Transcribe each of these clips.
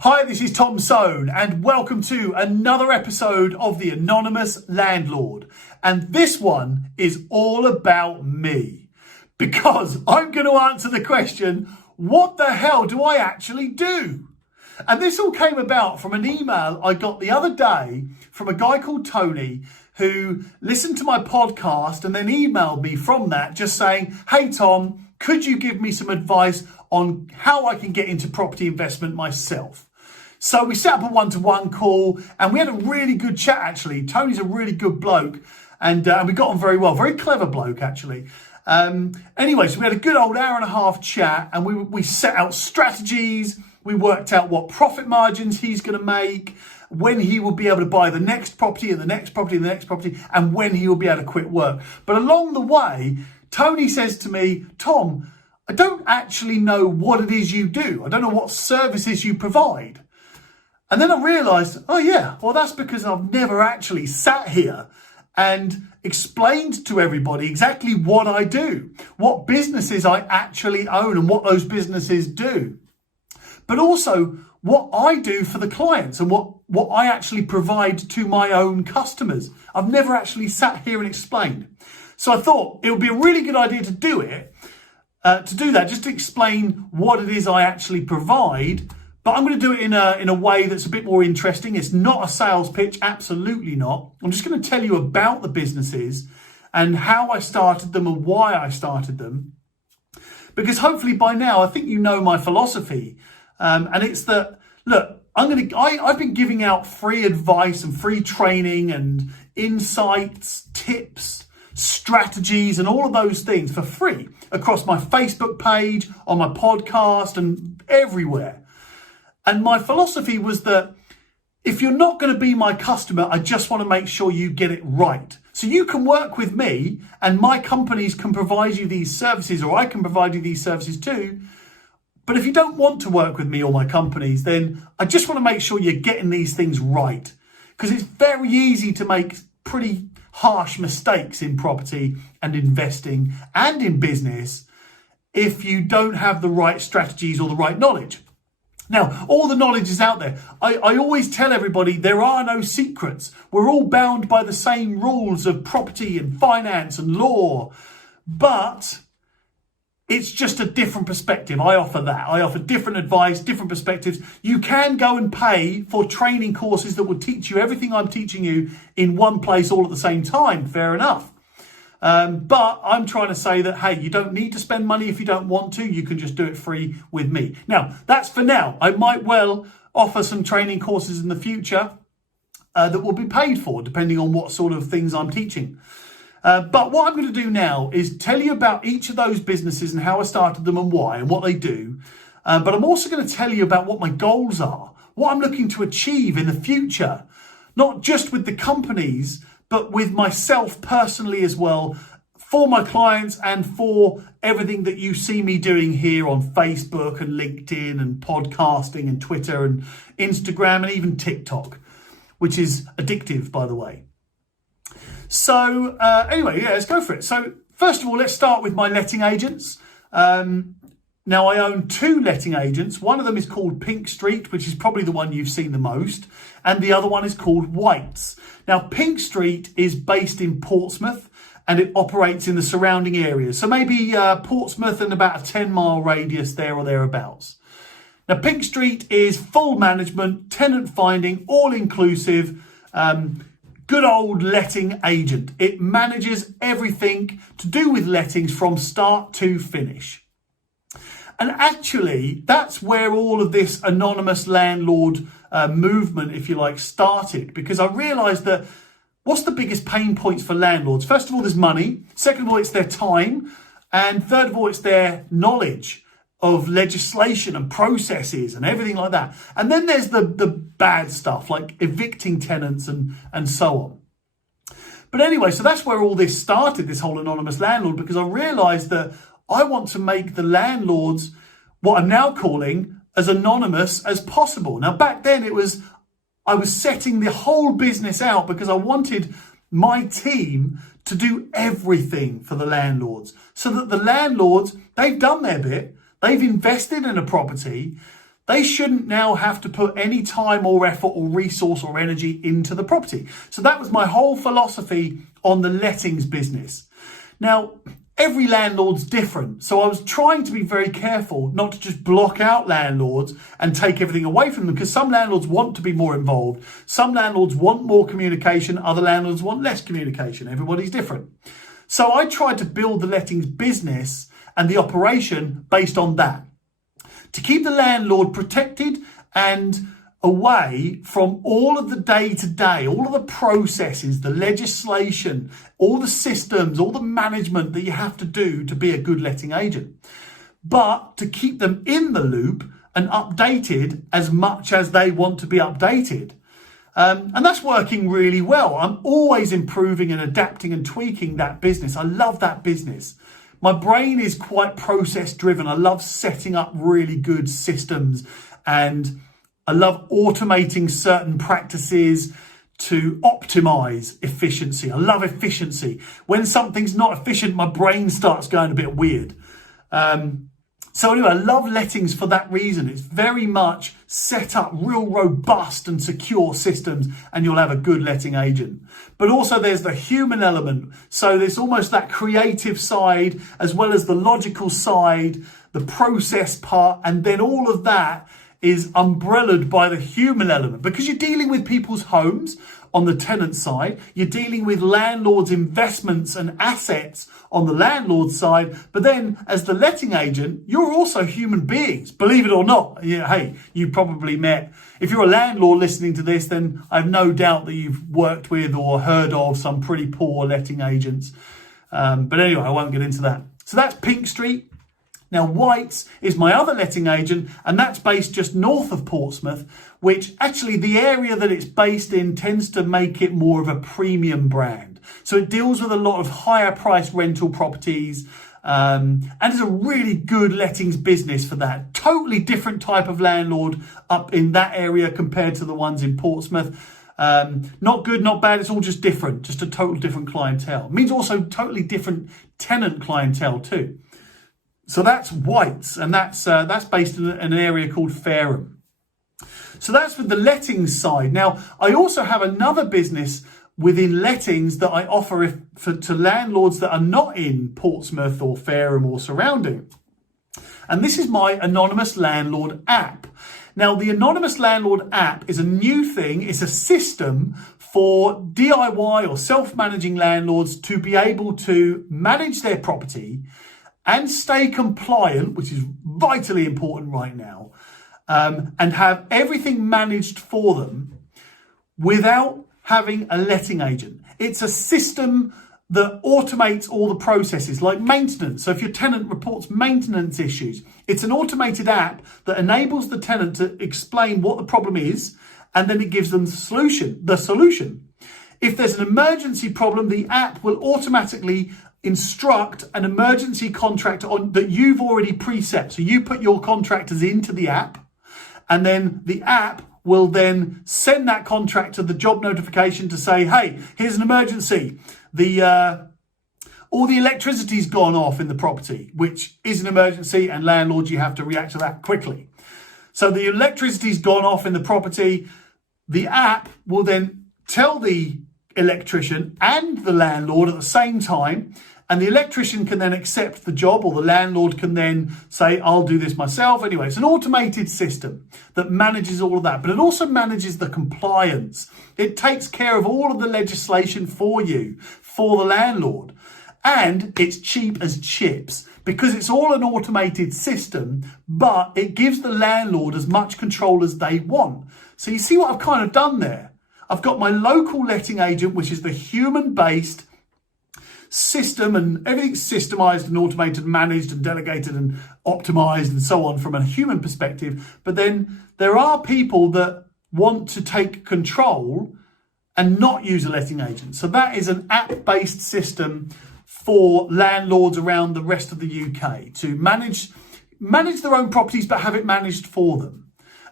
Hi, this is Tom Soane and welcome to another episode of the Anonymous Landlord. And this one is all about me because I'm going to answer the question, what the hell do I actually do? And this all came about from an email I got the other day from a guy called Tony who listened to my podcast and then emailed me from that just saying, hey Tom, could you give me some advice on how I can get into property investment myself? So we set up a one-to-one call and we had a really good chat actually. Tony's a really good bloke and we got on very well. Very clever bloke actually. Anyway, so we had a good old hour and a half chat and we set out strategies. We worked out what profit margins he's going to make, when he will be able to buy the next property and the next property and the next property, and when he will be able to quit work. But along the way, Tony says to me, Tom, I don't actually know what it is you do. I don't know what services you provide. And then I realised, oh yeah, well that's because I've never actually sat here and explained to everybody exactly what I do, what businesses I actually own and what those businesses do. But also what I do for the clients and what I actually provide to my own customers. I've never actually sat here and explained. So I thought it would be a really good idea to do it, just to explain what it is I actually provide. But I'm going to do it in a way that's a bit more interesting. It's not a sales pitch, absolutely not. I'm just going to tell you about the businesses and how I started them and why I started them. Because hopefully by now, I think you know my philosophy. And it's that, look, I've been giving out free advice and free training and insights, tips, strategies, and all of those things for free across my Facebook page, on my podcast and everywhere. And my philosophy was that if you're not going to be my customer, I just want to make sure you get it right. So you can work with me and my companies can provide you these services, or I can provide you these services too. But if you don't want to work with me or my companies, then I just want to make sure you're getting these things right. Because it's very easy to make pretty harsh mistakes in property and investing and in business if you don't have the right strategies or the right knowledge. Now, all the knowledge is out there. I always tell everybody there are no secrets. We're all bound by the same rules of property and finance and law. But it's just a different perspective. I offer that. I offer different advice, different perspectives. You can go and pay for training courses that will teach you everything I'm teaching you in one place all at the same time. Fair enough. But I'm trying to say that, hey, you don't need to spend money if you don't want to. You can just do it free with me. Now, that's for now. I might well offer some training courses in the future that will be paid for, depending on what sort of things I'm teaching. But what I'm going to do now is tell you about each of those businesses and how I started them and why and what they do. But I'm also going to tell you about what my goals are, what I'm looking to achieve in the future, not just with the companies, but with myself personally as well, for my clients and for everything that you see me doing here on Facebook and LinkedIn and podcasting and Twitter and Instagram and even TikTok, which is addictive, by the way. So anyway, yeah, let's go for it. So first of all, let's start with my letting agents. Now I own two letting agents. One of them is called Pink Street, which is probably the one you've seen the most. And the other one is called Whites. Now Pink Street is based in Portsmouth and it operates in the surrounding areas. So maybe Portsmouth and about a 10-mile radius there or thereabouts. Now Pink Street is full management, tenant finding, all inclusive, good old letting agent. It manages everything to do with lettings from start to finish. And actually, that's where all of this anonymous landlord movement, if you like, started. Because I realised that what's the biggest pain points for landlords? First of all, there's money. Second of all, it's their time. And third of all, it's their knowledge of legislation and processes and everything like that. And then there's the bad stuff like evicting tenants and so on. But anyway, so that's where all this started, this whole anonymous landlord, because I realised that I want to make the landlords what I'm now calling as anonymous as possible. Now, back then I was setting the whole business out because I wanted my team to do everything for the landlords so that the landlords, they've done their bit. They've invested in a property. they shouldn't now have to put any time or effort or resource or energy into the property. So that was my whole philosophy on the lettings business. Now, every landlord's different. So I was trying to be very careful not to just block out landlords and take everything away from them, because some landlords want to be more involved. Some landlords want more communication. Other landlords want less communication. Everybody's different. So I tried to build the lettings business and the operation based on that, to keep the landlord protected and away from all of the day-to-day, all of the processes, the legislation, all the systems, all the management that you have to do to be a good letting agent, but to keep them in the loop and updated as much as they want to be updated. And that's working really well. I'm always improving and adapting and tweaking that business. I love that business. My brain is quite process driven. I love setting up really good systems, and I love automating certain practices to optimize efficiency. I love efficiency. When something's not efficient, my brain starts going a bit weird. So anyway, I love lettings for that reason. It's very much set up real robust and secure systems, and you'll have a good letting agent. But also there's the human element. So there's almost that creative side as well as the logical side, the process part, and then all of that is umbrellaed by the human element, because you're dealing with people's homes on the tenant side, you're dealing with landlords' investments and assets on the landlord side, but then as the letting agent, you're also human beings, believe it or not. Yeah, hey, you probably met, if you're a landlord listening to this, then I've no doubt that you've worked with or heard of some pretty poor letting agents. But anyway, I won't get into that. So that's Pink Street. Now, White's is my other letting agent, and that's based just north of Portsmouth, which actually the area that it's based in tends to make it more of a premium brand. So it deals with a lot of higher priced rental properties, and it's a really good lettings business for that. Totally different type of landlord up in that area compared to the ones in Portsmouth. Not good, not bad. It's all just different, just a total different clientele. It means also totally different tenant clientele too. So that's White's, and that's based in an area called Fareham. So that's with the lettings side. Now, I also have another business within lettings that I offer to landlords that are not in Portsmouth or Fareham or surrounding. And this is my Anonymous Landlord app. Now, the Anonymous Landlord app is a new thing. It's a system for DIY or self-managing landlords to be able to manage their property and stay compliant, which is vitally important right now, and have everything managed for them without having a letting agent. It's a system that automates all the processes, like maintenance. So if your tenant reports maintenance issues, it's an automated app that enables the tenant to explain what the problem is, and then it gives them the solution. If there's an emergency problem, the app will automatically instruct an emergency contractor on that you've already preset. So you put your contractors into the app, and then the app will then send that contractor the job notification to say, hey, here's an emergency. All the electricity's gone off in the property, which is an emergency, and landlords, you have to react to that quickly. So the electricity's gone off in the property. The app will then tell the electrician and the landlord at the same time, and the electrician can then accept the job, or the landlord can then say, I'll do this myself. Anyway, it's an automated system that manages all of that, but it also manages the compliance. It takes care of all of the legislation for you, for the landlord. And it's cheap as chips because it's all an automated system, but it gives the landlord as much control as they want. So you see what I've kind of done there? I've got my local letting agent, which is the human-based system, and everything's systemized and automated, managed and delegated and optimized and so on from a human perspective. But then there are people that want to take control and not use a letting agent. So that is an app-based system for landlords around the rest of the UK to manage their own properties, but have it managed for them.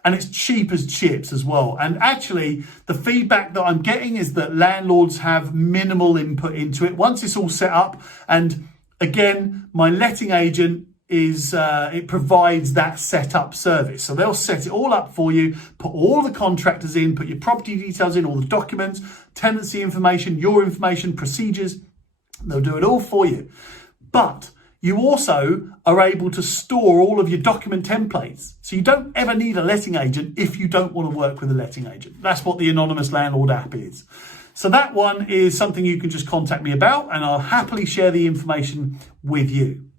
And it's cheap as chips as well. And actually, the feedback that I'm getting is that landlords have minimal input into it once it's all set up. And again, my letting agent it provides that setup service. So they'll set it all up for you, put all the contractors in, put your property details in, all the documents, tenancy information, your information, procedures. They'll do it all for you. But you also are able to store all of your document templates. So you don't ever need a letting agent if you don't want to work with a letting agent. That's what the Anonymous Landlord app is. So that one is something you can just contact me about, and I'll happily share the information with you.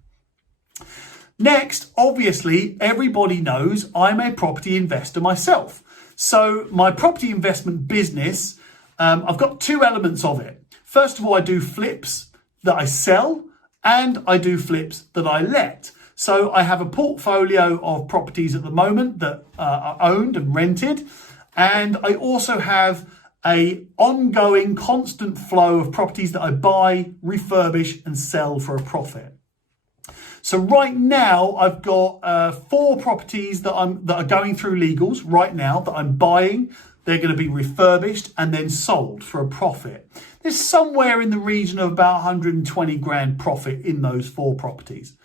Next, obviously, everybody knows I'm a property investor myself. So my property investment business, I've got two elements of it. First of all, I do flips that I sell, and I do flips that I let. So I have a portfolio of properties at the moment that are owned and rented. And I also have a ongoing constant flow of properties that I buy, refurbish and sell for a profit. So right now I've got 4 properties that are going through legals right now that I'm buying. They're going to be refurbished and then sold for a profit. There's somewhere in the region of about 120 grand profit in those 4 properties.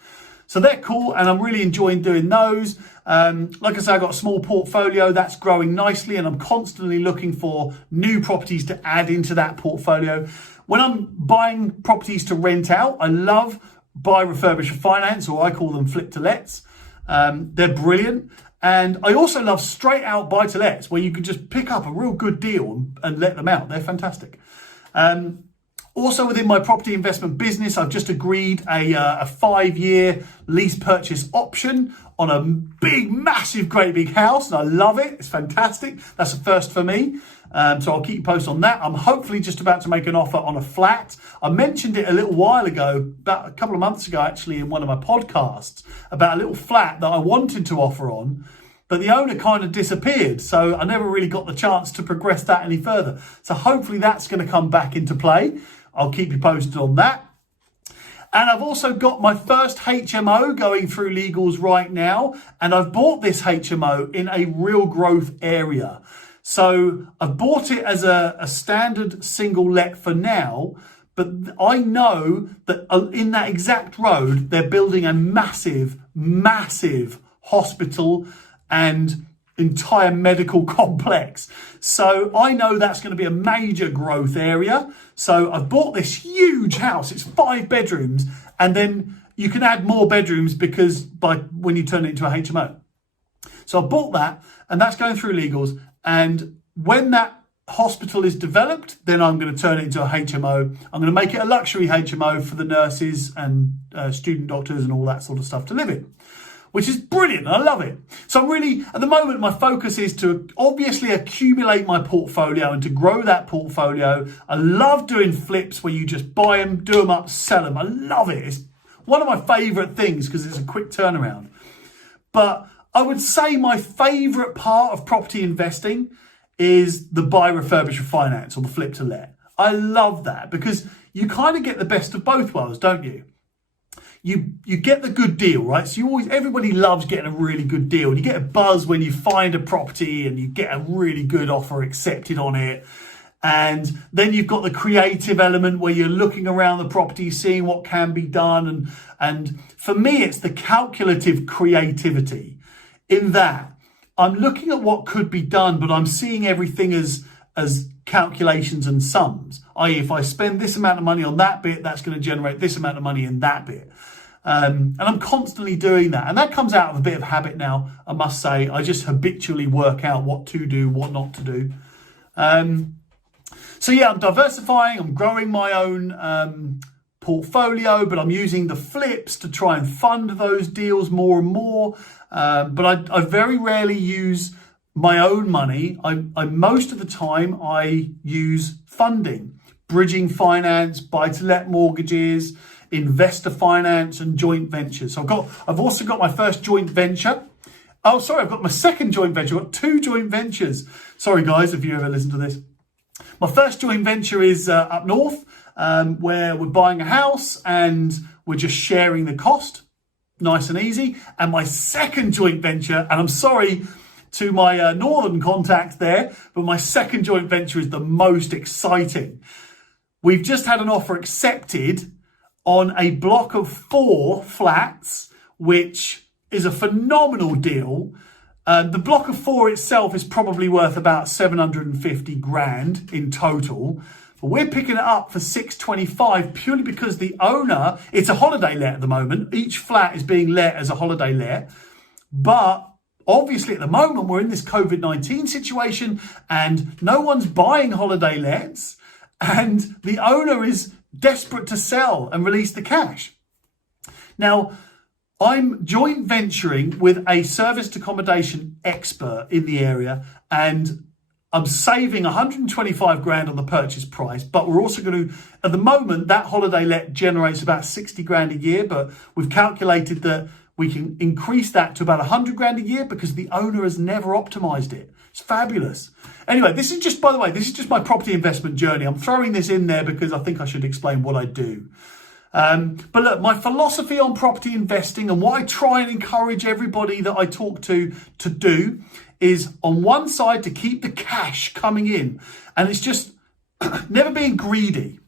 So they're cool and I'm really enjoying doing those. Like I say, I've got a small portfolio that's growing nicely and I'm constantly looking for new properties to add into that portfolio. When I'm buying properties to rent out, I love buy, refurbish, or finance, or I call them flip to lets. They're brilliant. And I also love straight out buy to lets where you can just pick up a real good deal and let them out. They're fantastic. Also within my property investment business, I've just agreed a 5-year lease purchase option on a big, massive, great big house. And I love it. It's fantastic. That's a first for me. So I'll keep you posted on that. I'm hopefully just about to make an offer on a flat. I mentioned it a little while ago, about a couple of months ago, actually, in one of my podcasts about a little flat that I wanted to offer on, but the owner kind of disappeared. So I never really got the chance to progress that any further. So hopefully that's going to come back into play. I'll keep you posted on that. And I've also got my first HMO going through legals right now. And I've bought this HMO in a real growth area. So I've bought it as a standard single let for now, but I know that in that exact road, they're building a massive, massive hospital and entire medical complex. So I know that's going to be a major growth area. So I've bought this huge house. It's 5 bedrooms, and then you can add more bedrooms because when you turn it into a HMO. So I bought that, and that's going through legals. And when that hospital is developed, then I'm going to turn it into a HMO. I'm going to make it a luxury HMO for the nurses and student doctors and all that sort of stuff to live in, which is brilliant. I love it. So I'm really, at the moment, my focus is to obviously accumulate my portfolio and to grow that portfolio. I love doing flips where you just buy them, do them up, sell them. I love it. It's one of my favorite things because it's a quick turnaround. But I would say my favorite part of property investing is the buy, refurbish, or finance, or the flip to let. I love that because you kind of get the best of both worlds, don't you? You get the good deal, right? So everybody loves getting a really good deal. You get a buzz when you find a property and you get a really good offer accepted on it. And then you've got the creative element where you're looking around the property, seeing what can be done. And for me, it's the calculative creativity in that I'm looking at what could be done, but I'm seeing everything as calculations and sums, i.e. if I spend this amount of money on that bit, that's going to generate this amount of money in that bit. And I'm constantly doing that. And that comes out of a bit of habit now, I must say. I just habitually work out what to do, what not to do. So yeah, I'm diversifying, I'm growing my own portfolio, but I'm using the flips to try and fund those deals more and more. But I very rarely use my own money. I most of the time I use funding, bridging finance, buy-to-let mortgages, investor finance, and joint ventures. So I've also got my first joint venture. Oh, sorry, I've got my second joint venture. I've got 2 joint ventures. Sorry, guys, if you ever listen to this. My first joint venture is up north, where we're buying a house and we're just sharing the cost. Nice and easy. And my second joint venture, and I'm sorry to my northern contacts there, but my second joint venture is the most exciting. We've just had an offer accepted on a block of 4 flats which is a phenomenal deal. The block of 4 itself is probably worth about 750 grand in total. But we're picking it up for 625 purely because the owner, it's a holiday let at the moment. Each flat is being let as a holiday let. But obviously at the moment we're in this COVID-19 situation and no one's buying holiday lets and the owner is desperate to sell and release the cash. Now, I'm joint venturing with a serviced accommodation expert in the area and I'm saving 125 grand on the purchase price, but we're also going to, at the moment, that holiday let generates about 60 grand a year, but we've calculated that we can increase that to about 100 grand a year because the owner has never optimized it. It's fabulous. Anyway, this is just, by the way, this is just my property investment journey. I'm throwing this in there because I think I should explain what I do. But look, my philosophy on property investing and what I try and encourage everybody that I talk to do is on one side to keep the cash coming in. And it's just never being greedy.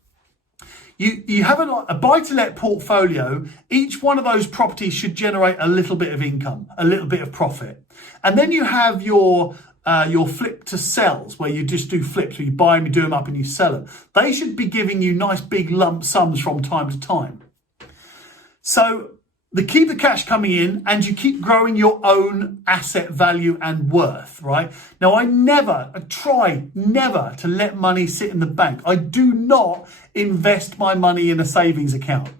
You have a buy-to-let portfolio. Each one of those properties should generate a little bit of income, a little bit of profit. And then you have your flip to sells, where you just do flips, where you buy them, you do them up and you sell them. They should be giving you nice big lump sums from time to time. So keep the cash coming in and you keep growing your own asset value and worth, right? Now, I try never to let money sit in the bank. I do not invest my money in a savings account.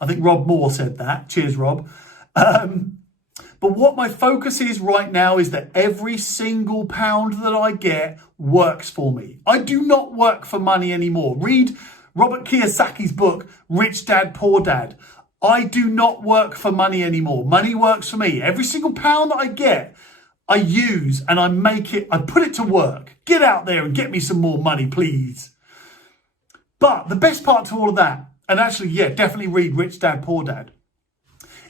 I think Rob Moore said that. Cheers, Rob. But what my focus is right now is that every single pound that I get works for me. I do not work for money anymore. Read Robert Kiyosaki's book, Rich Dad, Poor Dad. I do not work for money anymore. Money works for me. Every single pound that I get, I use and I put it to work. Get out there and get me some more money, please. But the best part to all of that, and actually, yeah, definitely read Rich Dad, Poor Dad,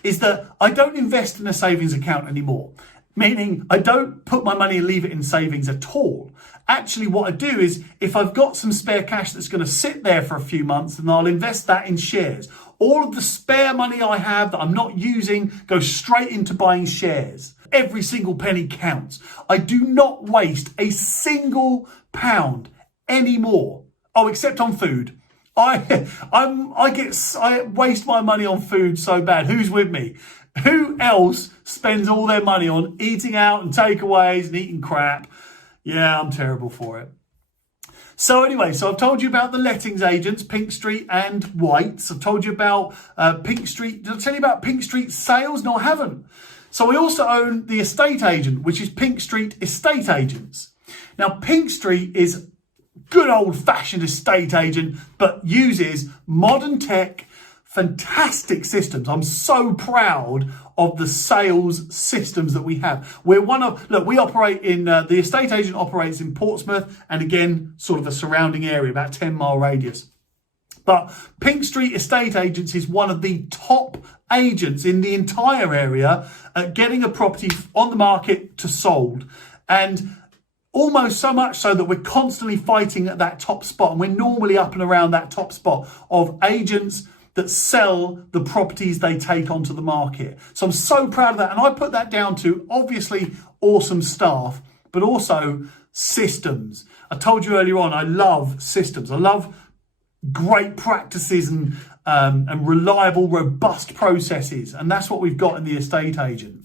is that I don't invest in a savings account anymore. Meaning I don't put my money and leave it in savings at all. Actually, what I do is if I've got some spare cash that's going to sit there for a few months, then I'll invest that in shares. All of the spare money I have that I'm not using goes straight into buying shares. Every single penny counts. I do not waste a single pound anymore. Oh, except on food. I waste my money on food so bad. Who's with me? Who else spends all their money on eating out and takeaways and eating crap? Yeah, I'm terrible for it. So anyway, so I've told you about the lettings agents, Pink Street and Whites. I've told you about Pink Street. Did I tell you about Pink Street sales? No, I haven't. So we also own the estate agent, which is Pink Street Estate Agents. Now, Pink Street is good old-fashioned estate agent, but uses modern tech, fantastic systems. I'm so proud of the sales systems that we have. We operate in, the estate agent operates in Portsmouth and again, sort of a surrounding area, about 10-mile radius. But Pink Street Estate Agents is one of the top agents in the entire area at getting a property on the market to sold. And almost so much so that we're constantly fighting at that top spot. And we're normally up and around that top spot of agents that sell the properties they take onto the market. So I'm so proud of that. And I put that down to obviously awesome staff, but also systems. I told you earlier on, I love systems. I love great practices and reliable, robust processes. And that's what we've got in the estate agent.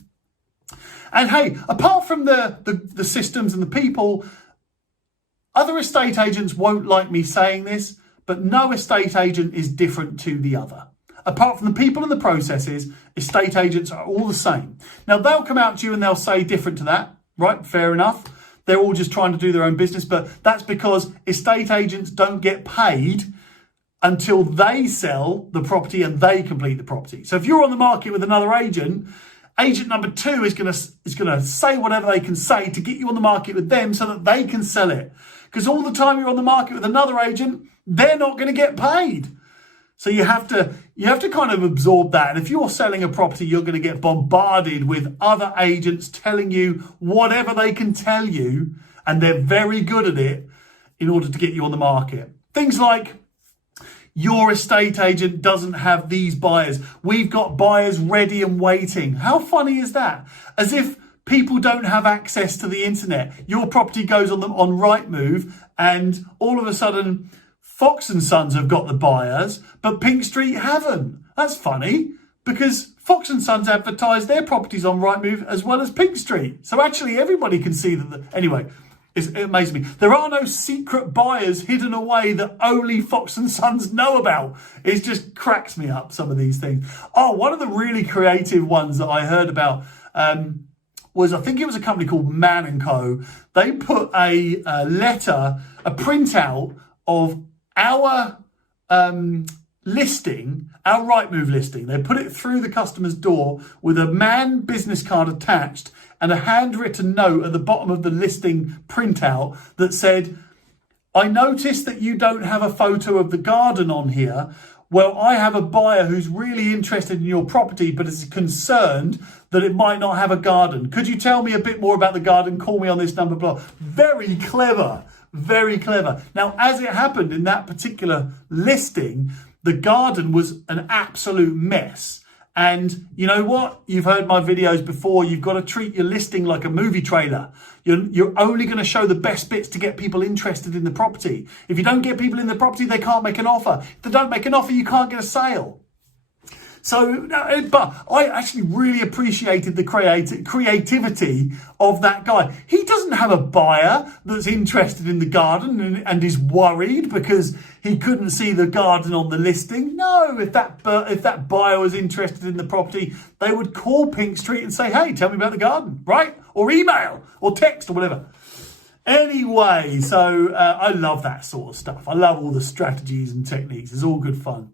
And hey, apart from the systems and the people, other estate agents won't like me saying this, but no estate agent is different to the other. Apart from the people and the processes, estate agents are all the same. Now, they'll come out to you and they'll say different to that, right? Fair enough. They're all just trying to do their own business, but that's because estate agents don't get paid until they sell the property and they complete the property. So if you're on the market with another agent, agent number 2 is going to say whatever they can say to get you on the market with them so that they can sell it. Because all the time you're on the market with another agent, they're not going to get paid. So you have to kind of absorb that. And if you're selling a property, you're going to get bombarded with other agents telling you whatever they can tell you. And they're very good at it in order to get you on the market. Things like, your estate agent doesn't have these buyers. We've got buyers ready and waiting. How funny is that? As if people don't have access to the internet. Your property goes on Rightmove and all of a sudden Fox and Sons have got the buyers, but Pink Street haven't. That's funny because Fox and Sons advertise their properties on Rightmove as well as Pink Street. So actually everybody can see that. Anyway, it amazes me. There are no secret buyers hidden away that only Fox and Sons know about. It just cracks me up, some of these things. Oh, one of the really creative ones that I heard about was, I think it was a company called Man & Co. They put a letter, a printout of our listing, our Rightmove listing. They put it through the customer's door with a Man business card attached and a handwritten note at the bottom of the listing printout that said, I noticed that you don't have a photo of the garden on here. Well, I have a buyer who's really interested in your property, but is concerned that it might not have a garden. Could you tell me a bit more about the garden? Call me on this number, blah. Very clever, very clever. Now, as it happened in that particular listing, the garden was an absolute mess. And you know what? You've heard my videos before. You've got to treat your listing like a movie trailer. You're only going to show the best bits to get people interested in the property. If you don't get people in the property, they can't make an offer. If they don't make an offer, you can't get a sale. So, but I actually really appreciated the creativity of that guy. He doesn't have a buyer that's interested in the garden and is worried because he couldn't see the garden on the listing. No, if that buyer was interested in the property, they would call Pink Street and say, hey, tell me about the garden, right? Or email or text or whatever. Anyway, so I love that sort of stuff. I love all the strategies and techniques. It's all good fun.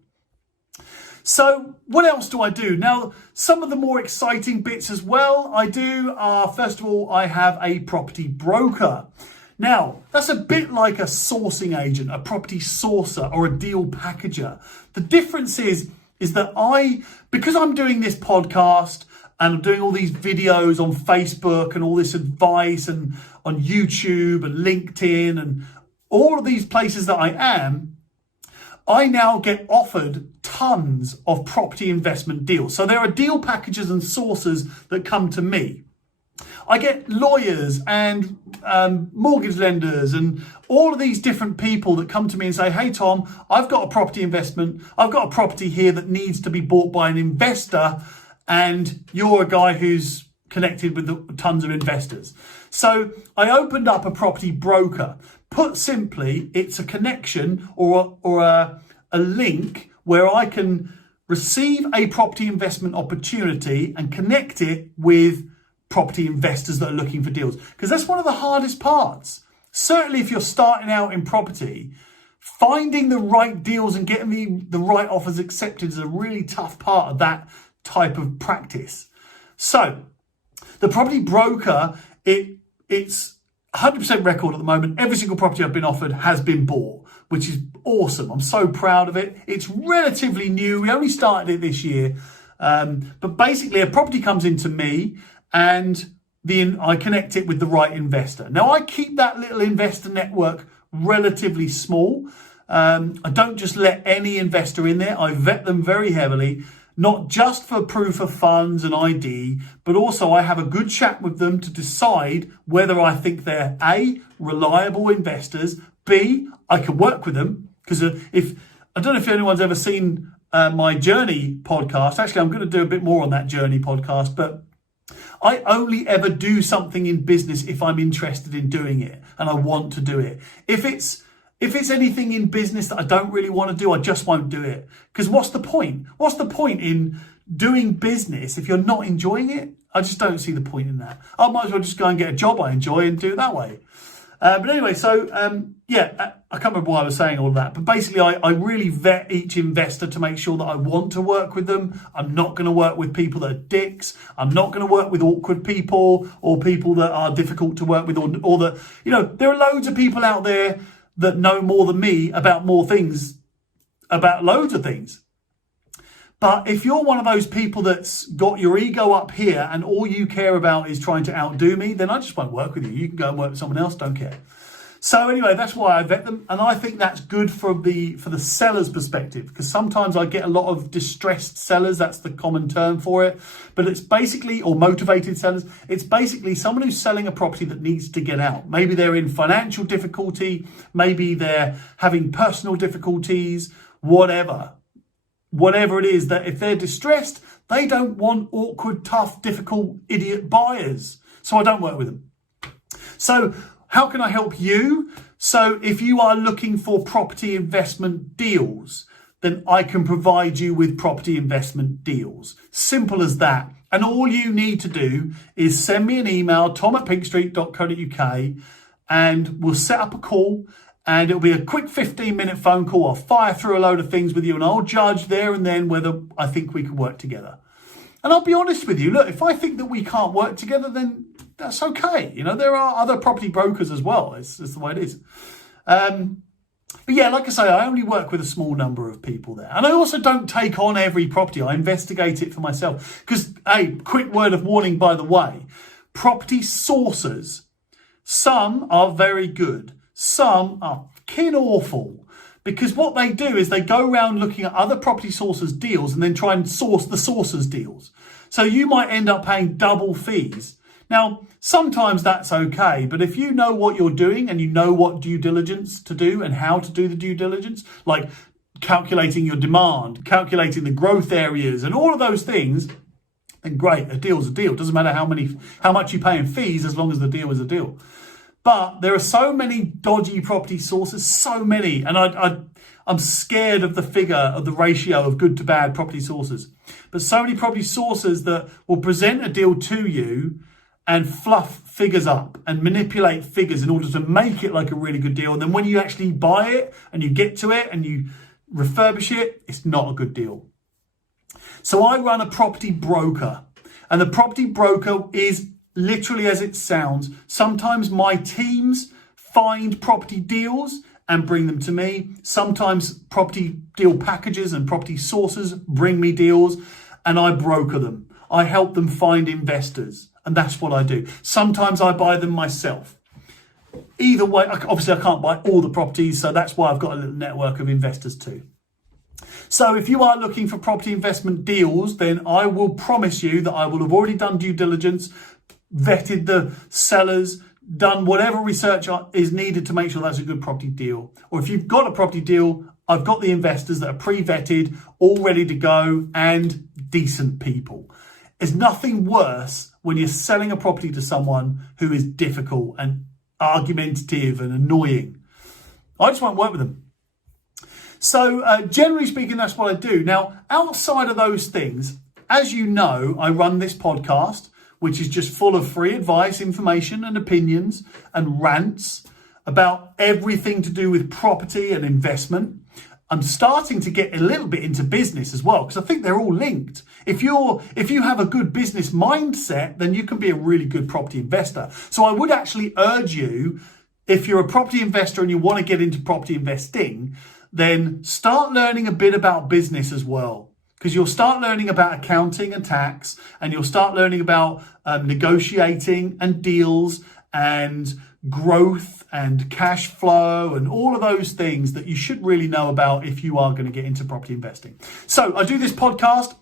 So what else do I do? Now, some of the more exciting bits as well I do are, first of all, I have a property broker. Now, that's a bit like a sourcing agent, a property sourcer or a deal packager. The difference is that because I'm doing this podcast and I'm doing all these videos on Facebook and all this advice and on YouTube and LinkedIn and all of these places that I now get offered tons of property investment deals. So there are deal packagers and sourcers that come to me. I get lawyers and mortgage lenders and all of these different people that come to me and say, hey, Tom, I've got a property investment. I've got a property here that needs to be bought by an investor. And you're a guy who's connected with tons of investors. So I opened up a property broker. Put simply, it's a connection or a link where I can receive a property investment opportunity and connect it with property investors that are looking for deals. Because that's one of the hardest parts. Certainly if you're starting out in property, finding the right deals and getting the right offers accepted is a really tough part of that type of practice. So the property broker, it's 100% record at the moment. Every single property I've been offered has been bought, which is awesome. I'm so proud of it. It's relatively new. We only started it this year. But basically a property comes into me and I connect it with the right investor. Now I keep that little investor network relatively small. I don't just let any investor in there. I vet them very heavily, not just for proof of funds and ID, but also I have a good chat with them to decide whether I think they're A, reliable investors, B, I can work with them. Because I don't know if anyone's ever seen my Journey podcast. Actually, I'm going to do a bit more on that Journey podcast, but I only ever do something in business if I'm interested in doing it and I want to do it. If it's anything in business that I don't really want to do, I just won't do it. Because what's the point? What's the point in doing business if you're not enjoying it? I just don't see the point in that. I might as well just go and get a job I enjoy and do it that way. But anyway, so I can't remember why I was saying all of that. But basically, I really vet each investor to make sure that I want to work with them. I'm not going to work with people that are dicks. I'm not going to work with awkward people or people that are difficult to work with or that, there are loads of people out there that know more than me about more things, about loads of things. But if you're one of those people that's got your ego up here and all you care about is trying to outdo me, then I just won't work with you. You can go and work with someone else, don't care. So anyway, that's why I vet them, and I think that's good for the seller's perspective, because sometimes I get a lot of distressed sellers. That's the common term for it, but it's basically, or motivated sellers. It's basically someone who's selling a property that needs to get out. Maybe they're in financial difficulty, maybe they're having personal difficulties, whatever it is, that if they're distressed, they don't want awkward, tough, difficult, idiot buyers. So I don't work with them. So how can I help you? So if you are looking for property investment deals, then I can provide you with property investment deals. Simple as that. And all you need to do is send me an email, tom@pinkstreet.co.uk, and we'll set up a call, and it'll be a quick 15-minute phone call. I'll fire through a load of things with you, and I'll judge there and then whether I think we can work together. And I'll be honest with you, look, if I think that we can't work together, then that's okay. You know, there are other property brokers as well. It's the way it is. But yeah, like I say, I only work with a small number of people there. And I also don't take on every property. I investigate it for myself. Because, hey, quick word of warning, by the way, property sources, some are very good. Some are fucking awful. Because what they do is they go around looking at other property sources' deals and then try and source the sources' deals. So you might end up paying double fees. Now, sometimes that's okay, but if you know what you're doing and you know what due diligence to do and how to do the due diligence, like calculating your demand, calculating the growth areas and all of those things, then great, a deal's a deal. Doesn't matter how much you pay in fees as long as the deal is a deal. But there are so many dodgy property sources, so many, and I'm scared of the figure of the ratio of good to bad property sources. But so many property sources that will present a deal to you and fluff figures up and manipulate figures in order to make it like a really good deal. And then when you actually buy it and you get to it and you refurbish it, it's not a good deal. So I run a property broker, and the property broker is literally as it sounds. Sometimes my teams find property deals and bring them to me. Sometimes property deal packages and property sources bring me deals and I broker them. I help them find investors. And that's what I do. Sometimes I buy them myself. Either way, obviously I can't buy all the properties, so that's why I've got a little network of investors too. So if you are looking for property investment deals, then I will promise you that I will have already done due diligence, vetted the sellers, done whatever research is needed to make sure that's a good property deal. Or if you've got a property deal, I've got the investors that are pre-vetted, all ready to go, and decent people. There's nothing worse when you're selling a property to someone who is difficult and argumentative and annoying. I just won't work with them. So generally speaking, that's what I do. Now, outside of those things, as you know, I run this podcast, which is just full of free advice, information and opinions and rants about everything to do with property and investment. I'm starting to get a little bit into business as well, because I think they're all linked. If you have a good business mindset, then you can be a really good property investor. So I would actually urge you, if you're a property investor and you want to get into property investing, then start learning a bit about business as well. Because you'll start learning about accounting and tax, and you'll start learning about negotiating and deals and growth and cash flow and all of those things that you should really know about if you are going to get into property investing. So I do this podcast.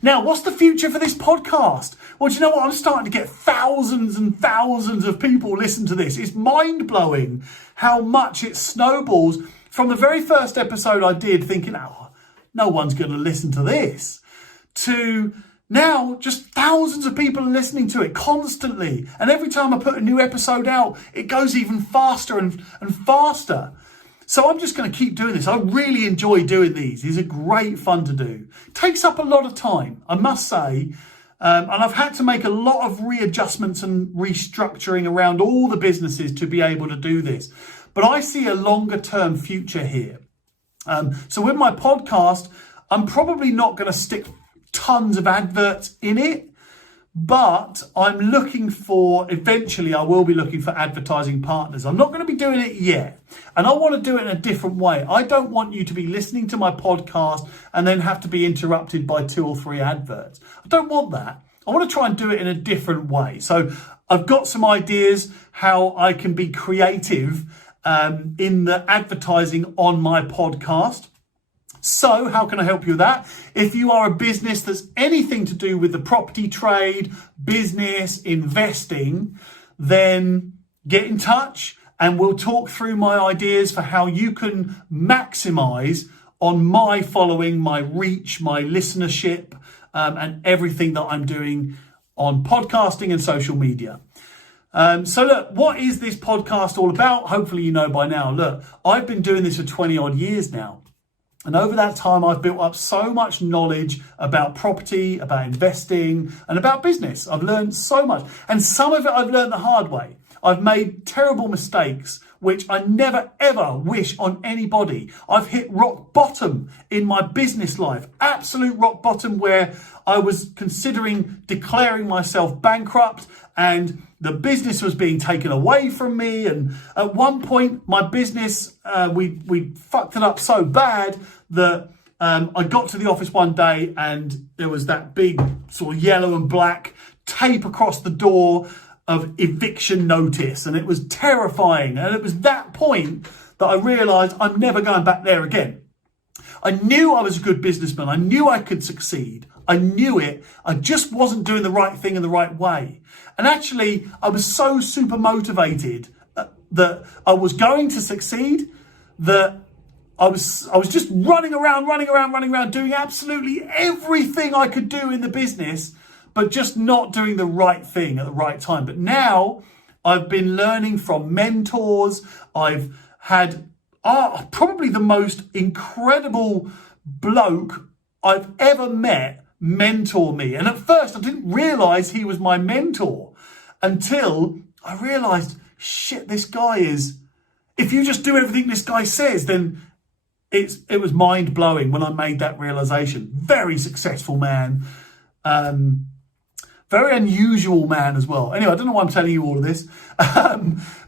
Now, what's the future for this podcast? Well, do you know what? I'm starting to get thousands and thousands of people listen to this. It's mind-blowing how much it snowballs from the very first episode I did thinking, oh, no one's going to listen to this, to now just thousands of people are listening to it constantly. And every time I put a new episode out, it goes even faster and faster. So I'm just going to keep doing this. I really enjoy doing these. These are great fun to do. It takes up a lot of time, I must say. And I've had to make a lot of readjustments and restructuring around all the businesses to be able to do this. But I see a longer term future here. So with my podcast, I'm probably not going to stick tons of adverts in it, but I'm looking for, eventually I will be looking for advertising partners. I'm not going to be doing it yet, and I want to do it in a different way. I don't want you to be listening to my podcast and then have to be interrupted by 2 or 3 adverts. I don't want that. I want to try and do it in a different way. So I've got some ideas how I can be creative in the advertising on my podcast. So how can I help you with that? If you are a business that's anything to do with the property trade, business, investing, then get in touch and we'll talk through my ideas for how you can maximize on my following, my reach, my listenership, and everything that I'm doing on podcasting and social media. So look, what is this podcast all about? Hopefully you know by now. Look, I've been doing this for 20 odd years now. And over that time, I've built up so much knowledge about property, about investing, and about business. I've learned so much. And some of it I've learned the hard way. I've made terrible mistakes, which I never, ever wish on anybody. I've hit rock bottom in my business life. Absolute rock bottom, where I was considering declaring myself bankrupt and the business was being taken away from me. And at one point, my business, we fucked it up so bad that I got to the office one day and there was that big sort of yellow and black tape across the door of eviction notice. And it was terrifying. And it was that point that I realised I'm never going back there again. I knew I was a good businessman. I knew I could succeed. I knew it. I just wasn't doing the right thing in the right way. And actually, I was so super motivated that I was going to succeed that I was just running around, doing absolutely everything I could do in the business, but just not doing the right thing at the right time. But now I've been learning from mentors. I've had probably the most incredible bloke I've ever met mentor me. And at first I didn't realize he was my mentor until I realized, shit, this guy is, if you just do everything this guy says, then it was mind blowing when I made that realization. Very successful man. Very unusual man as well. Anyway, I don't know why I'm telling you all of this.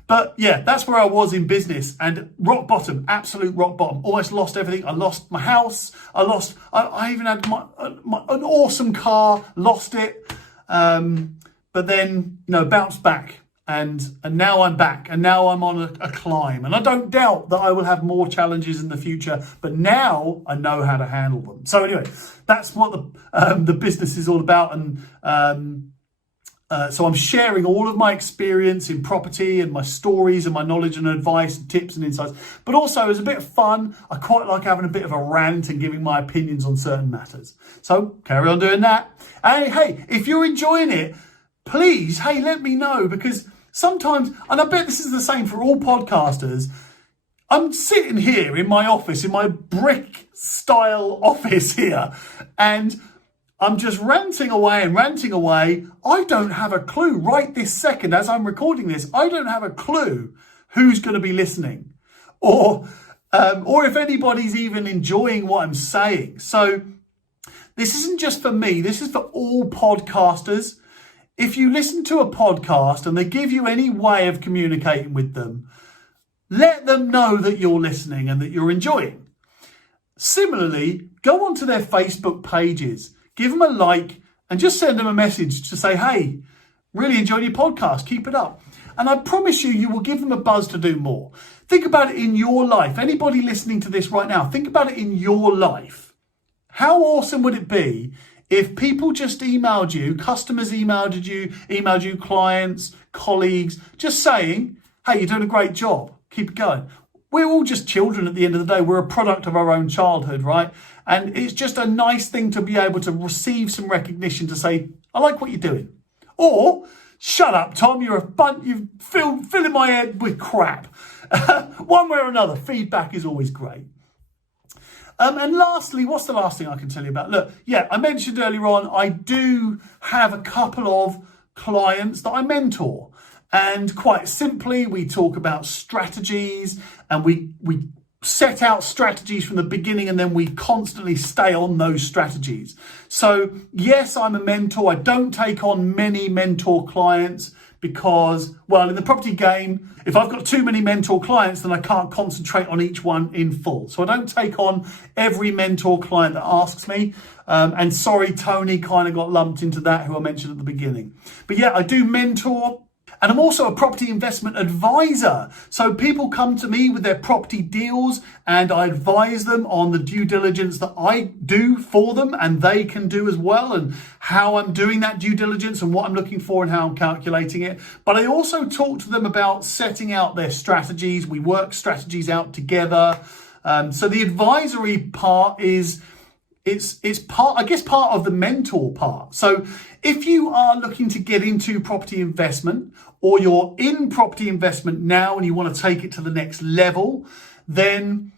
But yeah, that's where I was in business, and rock bottom, absolute rock bottom. Almost lost everything. I lost my house. I even had an awesome car, lost it. But then, bounced back, and now I'm back, and now I'm on a climb. And I don't doubt that I will have more challenges in the future, but now I know how to handle them. So anyway, that's what the business is all about. And so I'm sharing all of my experience in property and my stories and my knowledge and advice and tips and insights. But also, as a bit of fun, I quite like having a bit of a rant and giving my opinions on certain matters. So carry on doing that. And hey, if you're enjoying it, please, hey, let me know, because sometimes, and I bet this is the same for all podcasters, I'm sitting here in my office, in my brick style office here, and I'm just ranting away. I don't have a clue right this second as I'm recording this. I don't have a clue who's going to be listening or if anybody's even enjoying what I'm saying. So this isn't just for me. This is for all podcasters. If you listen to a podcast and they give you any way of communicating with them, let them know that you're listening and that you're enjoying. Similarly, go onto their Facebook pages. Give them a like and just send them a message to say, hey, really enjoyed your podcast. Keep it up. And I promise you will give them a buzz to do more. Think about it in your life. Anybody listening to this right now, think about it in your life. How awesome would it be if people just emailed you, customers emailed you, clients, colleagues, just saying, hey, you're doing a great job. Keep it going. We're all just children at the end of the day. We're a product of our own childhood, right? And it's just a nice thing to be able to receive some recognition to say, I like what you're doing. Or, shut up, Tom, you're filling my head with crap. One way or another, feedback is always great. And lastly, what's the last thing I can tell you about? Look, yeah, I mentioned earlier on, I do have a couple of clients that I mentor. And quite simply, we talk about strategies, and we set out strategies from the beginning, and then we constantly stay on those strategies. So yes, I'm a mentor. I don't take on many mentor clients because, well, in the property game, if I've got too many mentor clients, then I can't concentrate on each one in full. So I don't take on every mentor client that asks me. And sorry, Tony kind of got lumped into that, who I mentioned at the beginning. But yeah, I do mentor And I'm also a property investment advisor. So people come to me with their property deals and I advise them on the due diligence that I do for them and they can do as well, and how I'm doing that due diligence and what I'm looking for and how I'm calculating it. But I also talk to them about setting out their strategies. We work strategies out together. So the advisory part is it's part, I guess, part of the mentor part. So if you are looking to get into property investment, or you're in property investment now and you want to take it to the next level, then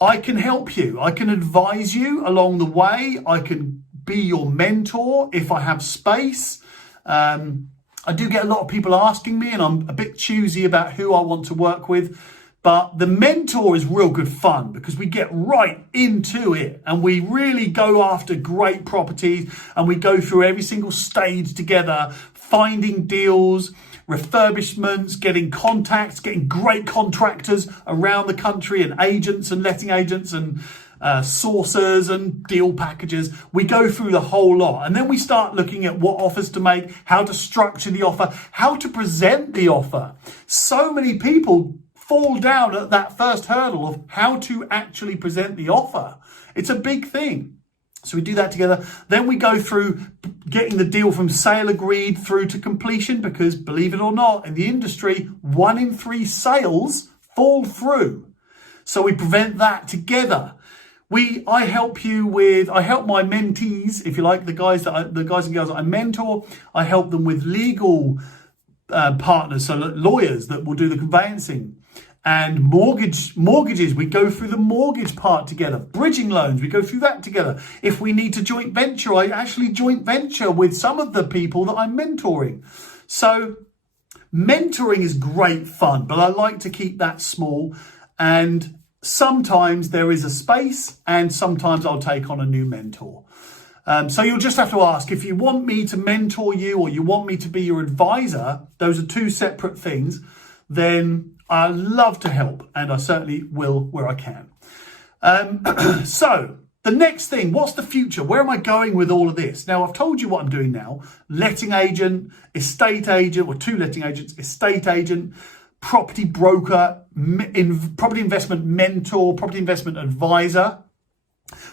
I can help you. I can advise you along the way. I can be your mentor if I have space. I do get a lot of people asking me, and I'm a bit choosy about who I want to work with. But the mentor is real good fun because we get right into it and we really go after great properties and we go through every single stage together, finding deals, refurbishments, getting contacts, getting great contractors around the country, and agents and letting agents and sourcers and deal packages. We go through the whole lot, and then we start looking at what offers to make, how to structure the offer, how to present the offer. So many people fall down at that first hurdle of how to actually present the offer. It's a big thing. So we do that together. Then we go through getting the deal from sale agreed through to completion, because believe it or not, in the industry, 1 in 3 sales fall through. So we prevent that together. I help my mentees, if you like, the guys and girls that I mentor. I help them with legal partners, so lawyers that will do the conveyancing. And mortgages, we go through the mortgage part together. Bridging loans, we go through that together. If we need to joint venture, I actually joint venture with some of the people that I'm mentoring. So mentoring is great fun, but I like to keep that small. And sometimes there is a space, and sometimes I'll take on a new mentor. So you'll just have to ask if you want me to mentor you or you want me to be your advisor. Those are 2 separate things. Then I love to help, and I certainly will where I can. So the next thing, what's the future? Where am I going with all of this? Now, I've told you what I'm doing now. Letting agent, estate agent, or 2 letting agents, estate agent, property broker, property investment mentor, property investment advisor.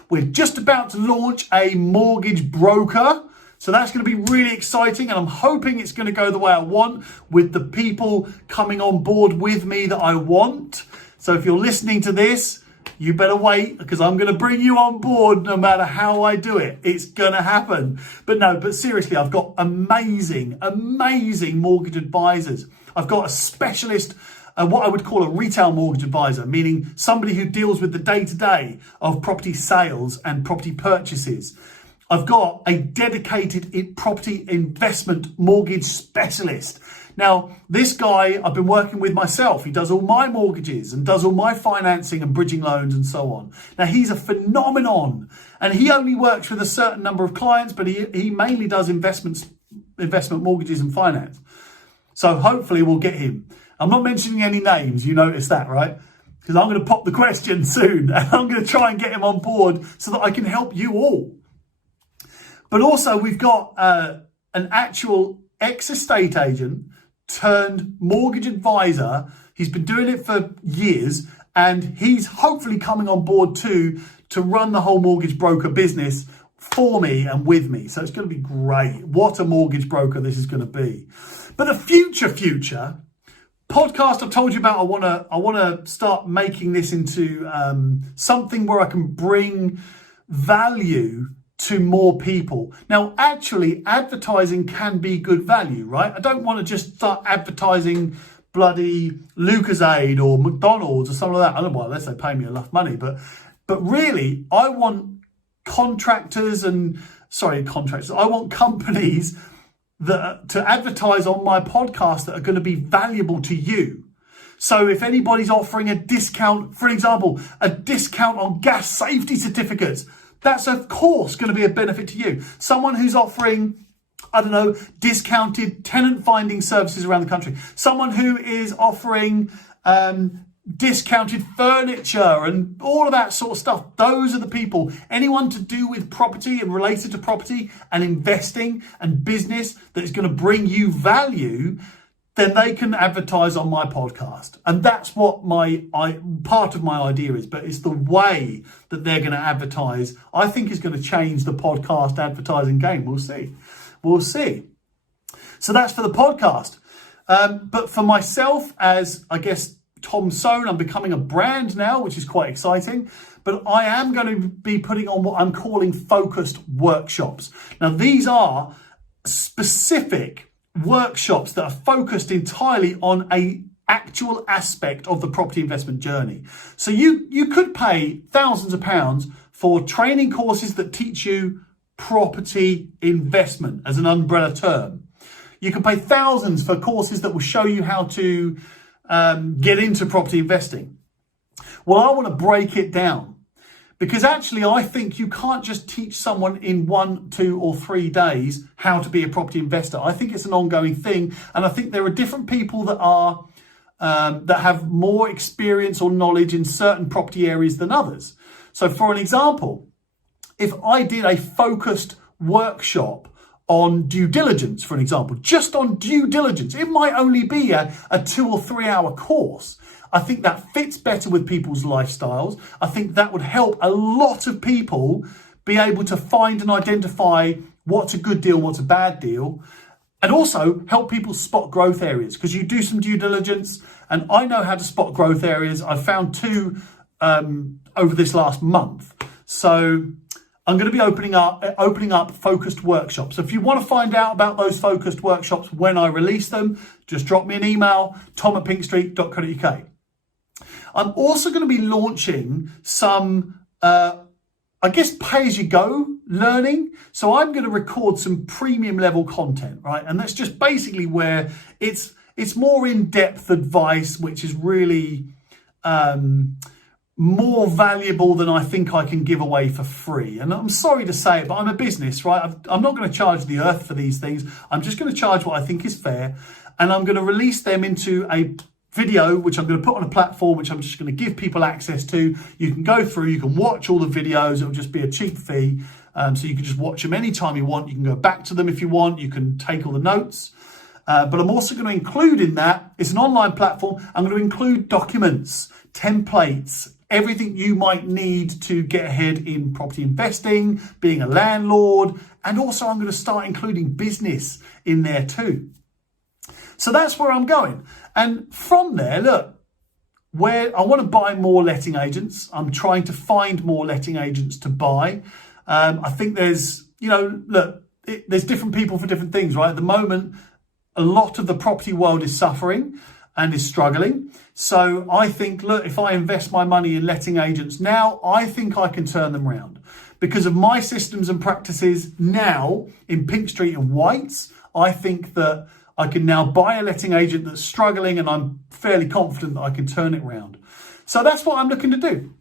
We're just about to launch a mortgage broker. So that's going to be really exciting, and I'm hoping it's going to go the way I want, with the people coming on board with me that I want. So if you're listening to this, you better wait, because I'm going to bring you on board no matter how I do it. It's going to happen. But seriously, I've got amazing mortgage advisors. I've got a specialist, what I would call a retail mortgage advisor, meaning somebody who deals with the day-to-day of property sales and property purchases. I've got a dedicated property investment mortgage specialist. Now, this guy I've been working with myself. He does all my mortgages and does all my financing and bridging loans and so on. Now, he's a phenomenon, and he only works with a certain number of clients, but he mainly does investment mortgages and finance. So hopefully we'll get him. I'm not mentioning any names. You notice that, right? Because I'm going to pop the question soon, and I'm going to try and get him on board so that I can help you all. But also we've got an actual ex-estate agent turned mortgage advisor. He's been doing it for years, and he's hopefully coming on board too to run the whole mortgage broker business for me and with me. So it's going to be great. What a mortgage broker this is going to be. But the future podcast I've told you about, I want to start making this into something where I can bring value to more people. Now, actually, advertising can be good value, right? I don't want to just start advertising bloody Lucozade or McDonald's or something like that. I don't know why, unless they pay me enough money. But really, I want I want companies to advertise on my podcast that are going to be valuable to you. So if anybody's offering a discount, for example, a discount on gas safety certificates, that's of course going to be a benefit to you. Someone who's offering, discounted tenant finding services around the country. Someone who is offering discounted furniture and all of that sort of stuff. Those are the people. Anyone to do with property and related to property and investing and business that is going to bring you value, then they can advertise on my podcast. And that's what part of my idea is, but it's the way that they're going to advertise, I think, is going to change the podcast advertising game. We'll see. We'll see. So that's for the podcast. But for myself, as I guess Tom Sohn, I'm becoming a brand now, which is quite exciting. But I am going to be putting on what I'm calling focused workshops. Now, these are specific workshops that are focused entirely on a actual aspect of the property investment journey. So you could pay thousands of pounds for training courses that teach you property investment as an umbrella term. You can pay thousands for courses that will show you how to get into property investing. Well, I want to break it down, because actually I think you can't just teach someone in 1, 2 or 3 days how to be a property investor. I think it's an ongoing thing. And I think there are different people that are that have more experience or knowledge in certain property areas than others. So for an example, if I did a focused workshop on due diligence, for an example, just on due diligence, it might only be a 2 or 3 hour course. I think that fits better with people's lifestyles. I think that would help a lot of people be able to find and identify what's a good deal, what's a bad deal, and also help people spot growth areas, because you do some due diligence and I know how to spot growth areas. I've found 2 over this last month. So I'm going to be opening up focused workshops. So if you want to find out about those focused workshops when I release them, just drop me an email, tom@pinkstreet.co.uk. I'm also going to be launching some, pay-as-you-go learning. So I'm going to record some premium level content, right? And that's just basically where it's more in-depth advice, which is really more valuable than I think I can give away for free. And I'm sorry to say it, but I'm a business, right? I'm not going to charge the earth for these things. I'm just going to charge what I think is fair. And I'm going to release them into a video, which I'm going to put on a platform, which I'm just going to give people access to. You can go through, you can watch all the videos. It'll just be a cheap fee. So you can just watch them anytime you want. You can go back to them if you want. You can take all the notes. But I'm also going to include in that, it's an online platform. I'm going to include documents, templates, everything you might need to get ahead in property investing, being a landlord. And also I'm going to start including business in there too. So that's where I'm going. And from there, look, where I want to buy more letting agents. I'm trying to find more letting agents to buy. I think there's, there's different people for different things, right? At the moment, a lot of the property world is suffering and is struggling. So I think, look, if I invest my money in letting agents now, I think I can turn them around. Because of my systems and practices now in Pink Street and Whites, I think that I can now buy a letting agent that's struggling, and I'm fairly confident that I can turn it around. So that's what I'm looking to do.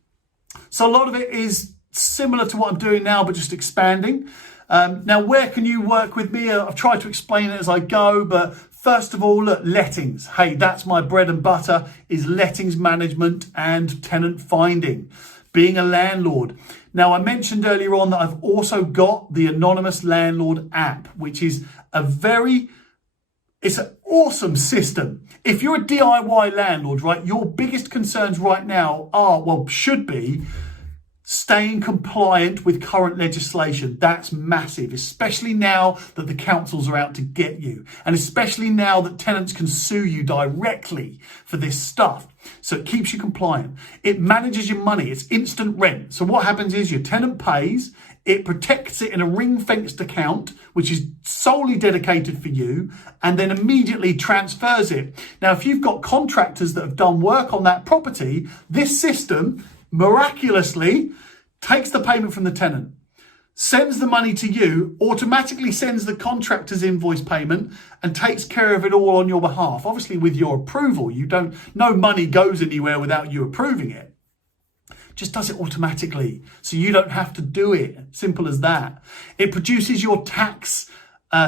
So a lot of it is similar to what I'm doing now, but just expanding. Now, where can you work with me? I've tried to explain it as I go, but first of all, look, lettings. Hey, that's my bread and butter, is lettings management and tenant finding, being a landlord. Now, I mentioned earlier on that I've also got the Anonymous Landlord app, which is it's an awesome system. If you're a DIY landlord, right, your biggest concerns right now should be staying compliant with current legislation. That's massive, especially now that the councils are out to get you. And especially now that tenants can sue you directly for this stuff. So it keeps you compliant. It manages your money. It's instant rent. So what happens is your tenant pays, it protects it in a ring-fenced account, which is solely dedicated for you, and then immediately transfers it. Now, if you've got contractors that have done work on that property, this system miraculously takes the payment from the tenant, sends the money to you, automatically sends the contractor's invoice payment, and takes care of it all on your behalf. Obviously, with your approval, no money goes anywhere without you approving it. Just does it automatically, so you don't have to do it. Simple as that. It produces your tax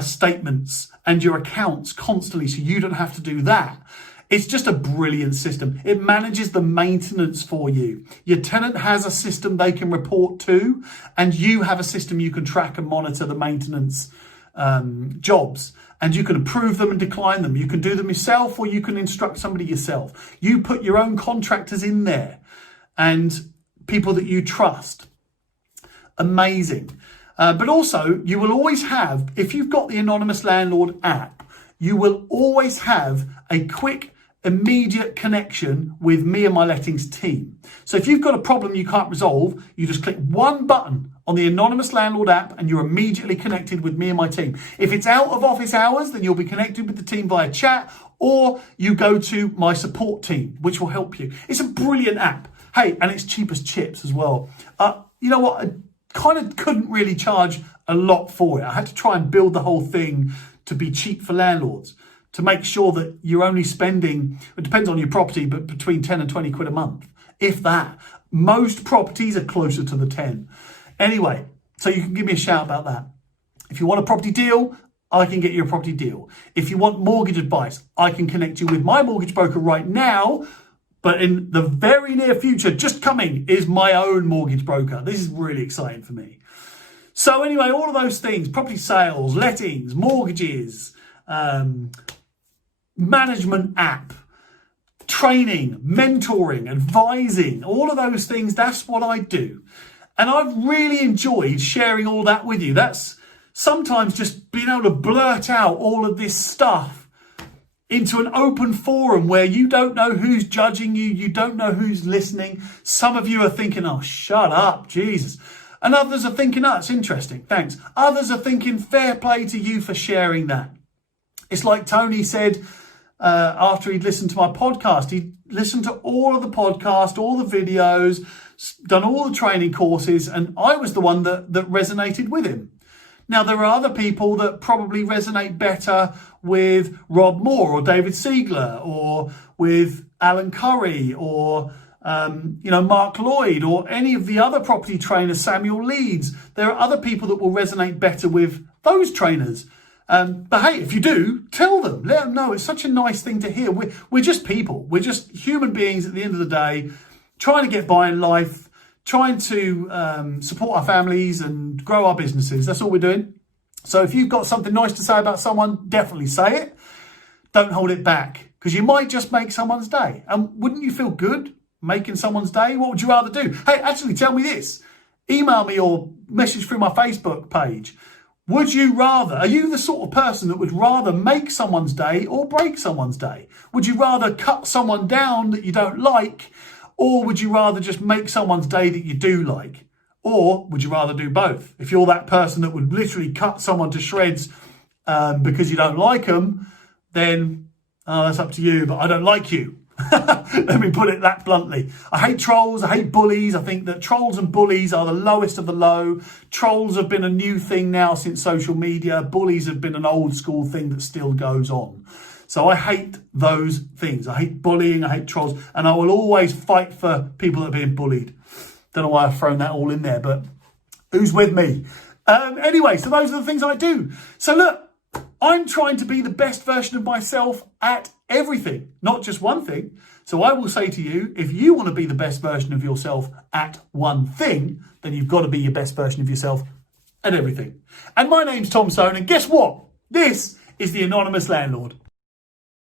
statements and your accounts constantly, so you don't have to do that. It's just a brilliant system. It manages the maintenance for you. Your tenant has a system they can report to, and you have a system you can track and monitor the maintenance jobs. and you can approve them and decline them. You can do them yourself, or you can instruct somebody yourself. You put your own contractors in there and people that you trust. Amazing. But also, you will always have, if you've got the Anonymous Landlord app, you will always have a quick, immediate connection with me and my lettings team. So if you've got a problem you can't resolve, you just click one button on the Anonymous Landlord app and you're immediately connected with me and my team. If it's out of office hours, then you'll be connected with the team via chat, or you go to my support team, which will help you. It's a brilliant app. Hey, and it's cheap as chips as well. You know what? I kind of couldn't really charge a lot for it. I had to try and build the whole thing to be cheap for landlords, to make sure that you're only spending, it depends on your property, but between 10 and 20 quid a month, if that. Most properties are closer to the 10. Anyway, so you can give me a shout about that. If you want a property deal, I can get you a property deal. If you want mortgage advice, I can connect you with my mortgage broker right now, but in the very near future, just coming, is my own mortgage broker. This is really exciting for me. So anyway, all of those things, property sales, lettings, mortgages, management app, training, mentoring, advising, all of those things, that's what I do. And I've really enjoyed sharing all that with you. That's sometimes just being able to blurt out all of this stuff into an open forum where you don't know who's judging you, you don't know who's listening. Some of you are thinking, oh, shut up, Jesus. And others are thinking, oh, it's interesting, thanks. Others are thinking, fair play to you for sharing that. It's like Tony said after he'd listened to my podcast. He listened to all of the podcast, all the videos, done all the training courses, and I was the one that resonated with him. Now, there are other people that probably resonate better with Rob Moore or David Siegler or with Alan Curry or Mark Lloyd or any of the other property trainers, Samuel Leeds. There are other people that will resonate better with those trainers. But hey, if you do, tell them, let them know. It's such a nice thing to hear. We're just people. We're just human beings at the end of the day, trying to get by in life, trying to support our families and grow our businesses. That's all we're doing. So if you've got something nice to say about someone, definitely say it. Don't hold it back, because you might just make someone's day. And wouldn't you feel good making someone's day? What would you rather do? Hey, actually, tell me this. Email me or message through my Facebook page. Would you rather, are you the sort of person that would rather make someone's day or break someone's day? Would you rather cut someone down that you don't like, or would you rather just make someone's day that you do like? Or would you rather do both? If you're that person that would literally cut someone to shreds because you don't like them, then that's up to you, but I don't like you. Let me put it that bluntly. I hate trolls. I hate bullies. I think that trolls and bullies are the lowest of the low. Trolls have been a new thing now since social media. Bullies have been an old school thing that still goes on. So I hate those things. I hate bullying. I hate trolls. And I will always fight for people that are being bullied. Don't know why I've thrown that all in there, but who's with me? Anyway, so those are the things I do. So look, I'm trying to be the best version of myself at everything, not just one thing. So I will say to you, if you want to be the best version of yourself at one thing, then you've got to be your best version of yourself at everything. And my name's Tom Sohn, and guess what? This is the Anonymous Landlord.